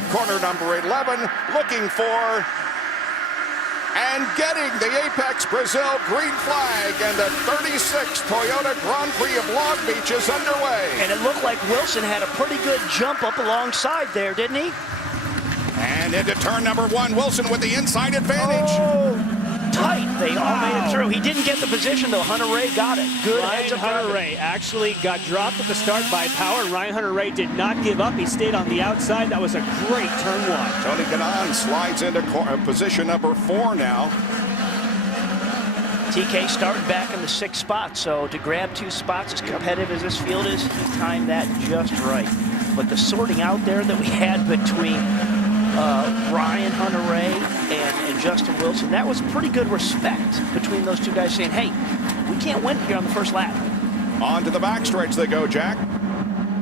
of corner number 11, looking for and getting the Apex Brazil green flag, and the 36th Toyota Grand Prix of Long Beach is underway. And it looked like Wilson had a pretty good jump up alongside there, didn't he? And into turn number 1, Wilson with the inside advantage. Oh, tight. They all made it through. He didn't get the position, though. Hunter-Reay got it. Good heads up. Hunter-Reay actually got dropped at the start by Power. Ryan Hunter-Reay did not give up. He stayed on the outside. That was a great turn 1. Tony Kanaan slides into position number 4 now. TK starting back in the 6th spot, so to grab 2 spots, as competitive as this field is, he timed that just right. But the sorting out there that we had between Ryan Hunter-Reay and Justin Wilson, that was pretty good respect between those 2 guys, saying, hey, we can't win here on the first lap. On to the backstretch they go, Jack.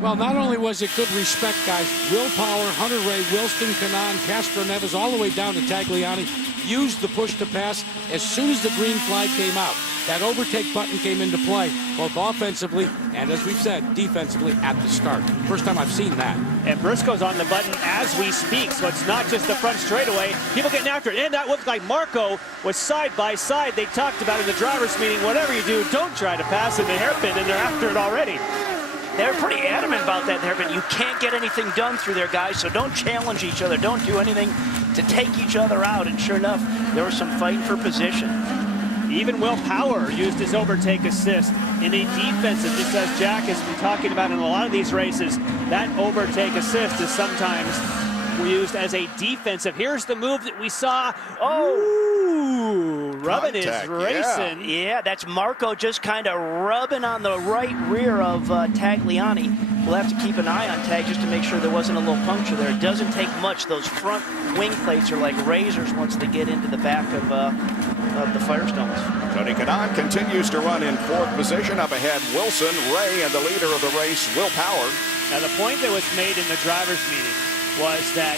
Well, not only was it good respect, guys, Will Power, Hunter-Reay, Wilson, Kanaan, Castro Neves, all the way down to Tagliani, used the push to pass as soon as the green flag came out. That overtake button came into play, both offensively and, as we've said, defensively at the start. First time I've seen that. And Briscoe's on the button as we speak, so it's not just the front straightaway. People getting after it, and that looked like Marco was side by side. They talked about in the driver's meeting, whatever you do, don't try to pass in the hairpin, and they're after it already. They're pretty adamant about that hairpin. You can't get anything done through there, guys, so don't challenge each other. Don't do anything to take each other out. And sure enough, there was some fighting for position. Even Will Power used his overtake assist in a defensive, just as Jack has been talking about in a lot of these races. That overtake assist is sometimes used as a defensive. Here's the move that we saw. Oh, rubbing his racing. Yeah, that's Marco just kind of rubbing on the right rear of Tagliani. We'll have to keep an eye on Tag just to make sure there wasn't a little puncture there. It doesn't take much. Those front wing plates are like razors once they get into the back of the Firestones. Tony Kanaan continues to run in 4th position. Up ahead, Wilson, Ray, and the leader of the race, Will Power. Now, the point that was made in the driver's meeting was that,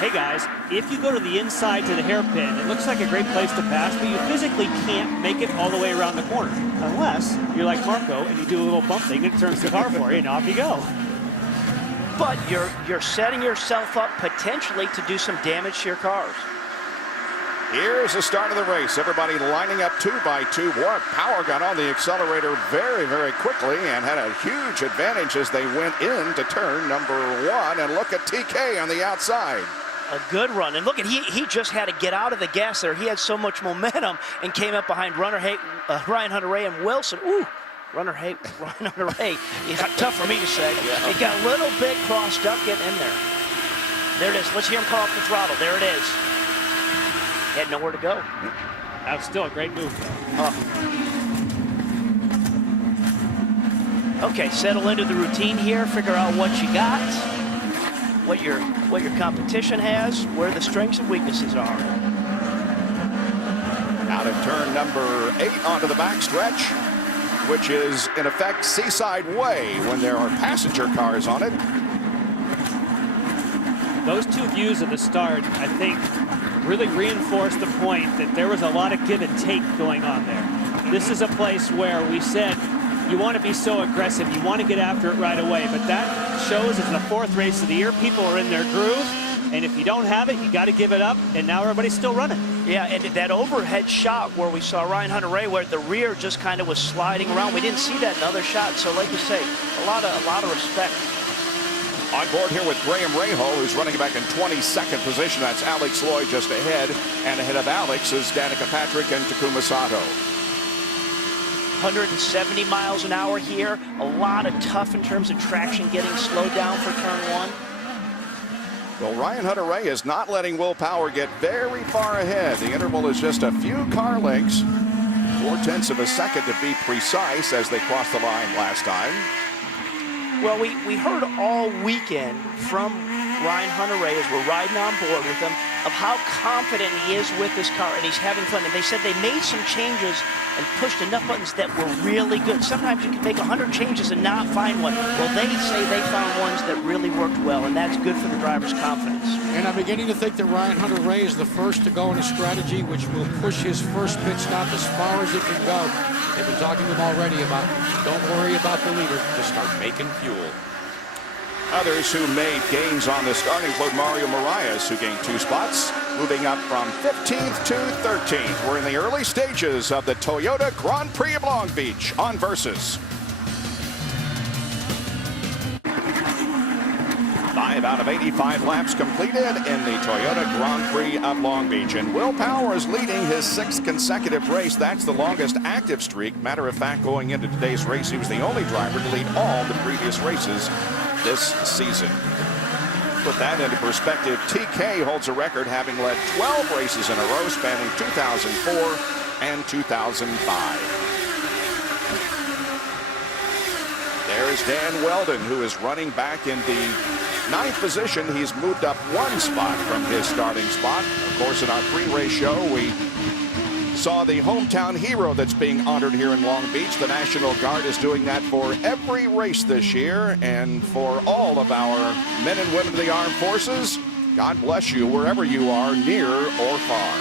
hey guys, if you go to the inside to the hairpin, it looks like a great place to pass, but you physically can't make it all the way around the corner unless you're like Marco and you do a little bump thing and it turns the car for you and off you go. But you're setting yourself up potentially to do some damage to your cars. Here's the start of the race. Everybody lining up 2 by 2. Warwick Power got on the accelerator very, very quickly and had a huge advantage as they went into turn number 1. And look at TK on the outside. A good run. And look at, he just had to get out of the gas there. He had so much momentum and came up behind Ryan Hunter-Reay and Wilson. Ooh, Ryan Hunter-Reay. It's tough for me to say. Yeah. It got a little bit crossed up getting in there. There it is. Let's hear him call off the throttle. There it is. He had nowhere to go. That was still a great move, though. Okay, settle into the routine here. Figure out what you got, what your competition has, where the strengths and weaknesses are. Out of turn number 8 onto the backstretch, which is in effect Seaside Way when there are passenger cars on it. Those 2 views at the start, I think, really reinforced the point that there was a lot of give and take going on there. This is a place where we said you want to be so aggressive, you want to get after it right away, but that shows it's the 4th race of the year. People are in their groove, and if you don't have it, you got to give it up, and now everybody's still running. Yeah, and that overhead shot where we saw Ryan Hunter-Reay, where the rear just kind of was sliding around, we didn't see that in other shots. So like you say, a lot of respect. On board here with Graham Rahal, who's running back in 22nd position. That's Alex Lloyd just ahead. And ahead of Alex is Danica Patrick and Takuma Sato. 170 miles an hour here. A lot of tough in terms of traction getting slowed down for turn 1. Well, Ryan Hunter-Reay is not letting Will Power get very far ahead. The interval is just a few car lengths. 0.4 of a second to be precise as they crossed the line last time. Well, we heard all weekend from Ryan Hunter-Reay as we're riding on board with him of how confident he is with this car, and he's having fun. And they said they made some changes and pushed enough buttons that were really good. Sometimes you can make 100 changes and not find one. Well, they say they found ones that really worked well, and that's good for the driver's confidence. And I'm beginning to think that Ryan Hunter-Reay is the first to go in a strategy which will push his first pit stop as far as it can go. They've been talking to him already about, don't worry about the leader, just start making fuel. Others who made gains on the start include Mario Marias, who gained 2 spots, moving up from 15th to 13th. We're in the early stages of the Toyota Grand Prix of Long Beach on Versus. 5 out of 85 laps completed in the Toyota Grand Prix of Long Beach. And Will Power is leading his 6th consecutive race. That's the longest active streak. Matter of fact, going into today's race, he was the only driver to lead all the previous races this season. Put that into perspective, TK holds a record, having led 12 races in a row spanning 2004 and 2005. There's Dan Wheldon, who is running back in the 9th position. He's moved up 1 spot from his starting spot. Of course, in our pre-race show, we saw the hometown hero that's being honored here in Long Beach. The National Guard is doing that for every race this year, and for all of our men and women of the armed forces, God bless you wherever you are, near or far.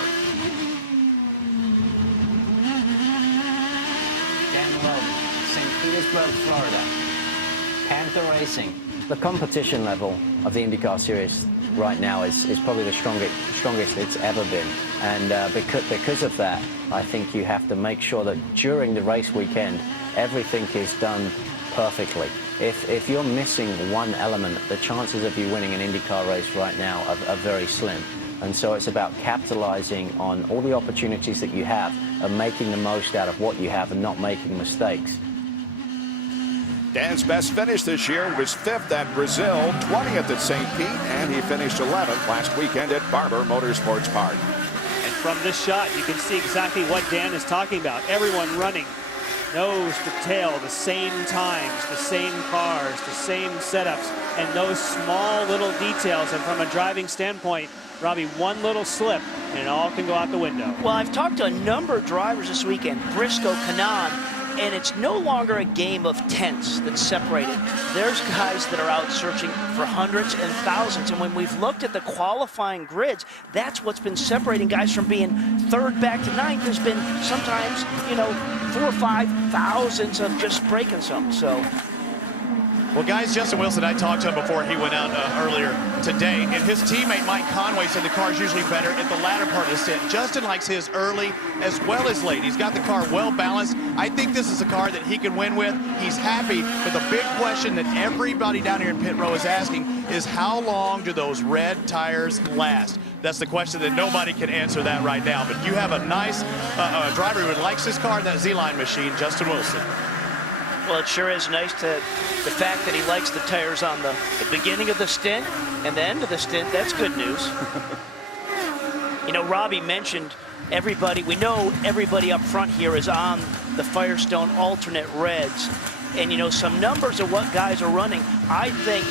Dan Wheldon, St. Petersburg, Florida. Panther Racing. The competition level of the IndyCar Series right now is probably the strongest it's ever been. And because of that, I think you have to make sure that during the race weekend, everything is done perfectly. If you're missing one element, the chances of you winning an IndyCar race right now are very slim. And so it's about capitalizing on all the opportunities that you have and making the most out of what you have and not making mistakes. Dan's best finish this year was 5th at Brazil, 20th at St. Pete, and he finished 11th last weekend at Barber Motorsports Park. And from this shot, you can see exactly what Dan is talking about. Everyone running nose to tail, the same times, the same cars, the same setups, and those small little details. And from a driving standpoint, Robbie, one little slip, and it all can go out the window. Well, I've talked to a number of drivers this weekend, Briscoe, Kanaan, and it's no longer a game of tenths that's separated. There's guys that are out searching for hundreds and thousands, and when we've looked at the qualifying grids, that's what's been separating guys from being 3rd back to 9th. There's been sometimes, 4 or 5 thousandths of just breaking some. So. Well, guys, Justin Wilson, I talked to him before he went out earlier today, and his teammate Mike Conway said the car's usually better at the latter part of the stint. Justin likes his early as well as late. He's got the car well balanced. I think this is a car that he can win with. He's happy, but the big question that everybody down here in pit row is asking is how long do those red tires last? That's the question that nobody can answer that right now. But you have a nice driver who likes his car in that Z-Line machine, Justin Wilson. Well, it sure is nice the fact that he likes the tires on the beginning of the stint and the end of the stint. That's good news. Robbie mentioned everybody. We know everybody up front here is on the Firestone alternate reds. And, some numbers of what guys are running. I think,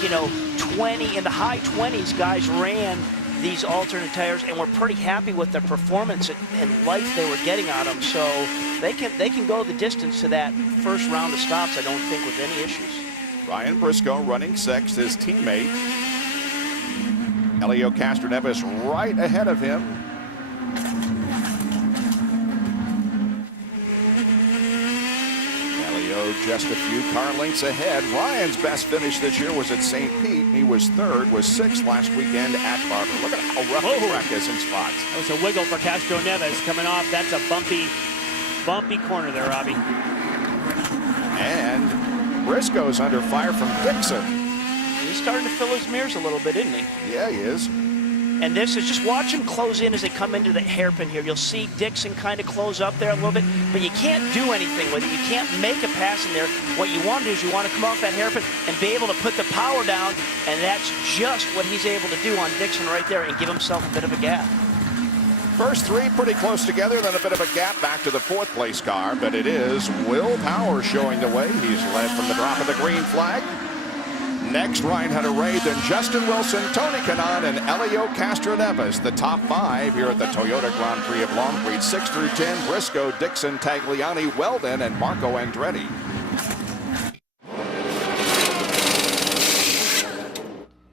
20, in the high 20s, guys ran these alternate tires and were pretty happy with their performance and life they were getting on them. So they can go the distance to that first round of stops, I don't think, with any issues. Ryan Briscoe running 6th. His teammate Helio Castroneves right ahead of him. Just a few car lengths ahead. Ryan's best finish this year was at St. Pete. He was 3rd, was 6th last weekend at Barber. Look at how rough the track is in spots. That was a wiggle for Castroneves coming off. That's a bumpy corner there, Robbie. And Briscoe's under fire from Dixon. He's starting to fill his mirrors a little bit, isn't he? Yeah, he is. And this is just watch him close in as they come into the hairpin here. You'll see Dixon kind of close up there a little bit, but you can't do anything with it. You can't make a pass in there. What you want to do is you want to come off that hairpin and be able to put the power down, and that's just what he's able to do on Dixon right there and give himself a bit of a gap. First 3 pretty close together, then a bit of a gap back to the 4th place car, but it is Will Power showing the way. He's led from the drop of the green flag. Next, Ryan Hunter-Reay, then Justin Wilson, Tony Kanaan, and Helio Castroneves. The top 5 here at the Toyota Grand Prix of Long Beach, 6 through 10, Briscoe, Dixon, Tagliani, Wheldon, and Marco Andretti.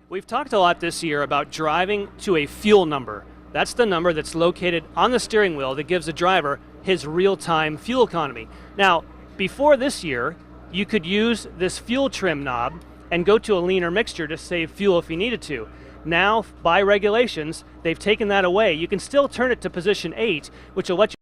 We've talked a lot this year about driving to a fuel number. That's the number that's located on the steering wheel that gives the driver his real-time fuel economy. Now, before this year, you could use this fuel trim knob and go to a leaner mixture to save fuel if you needed to. Now, by regulations, they've taken that away. You can still turn it to position 8, which will let you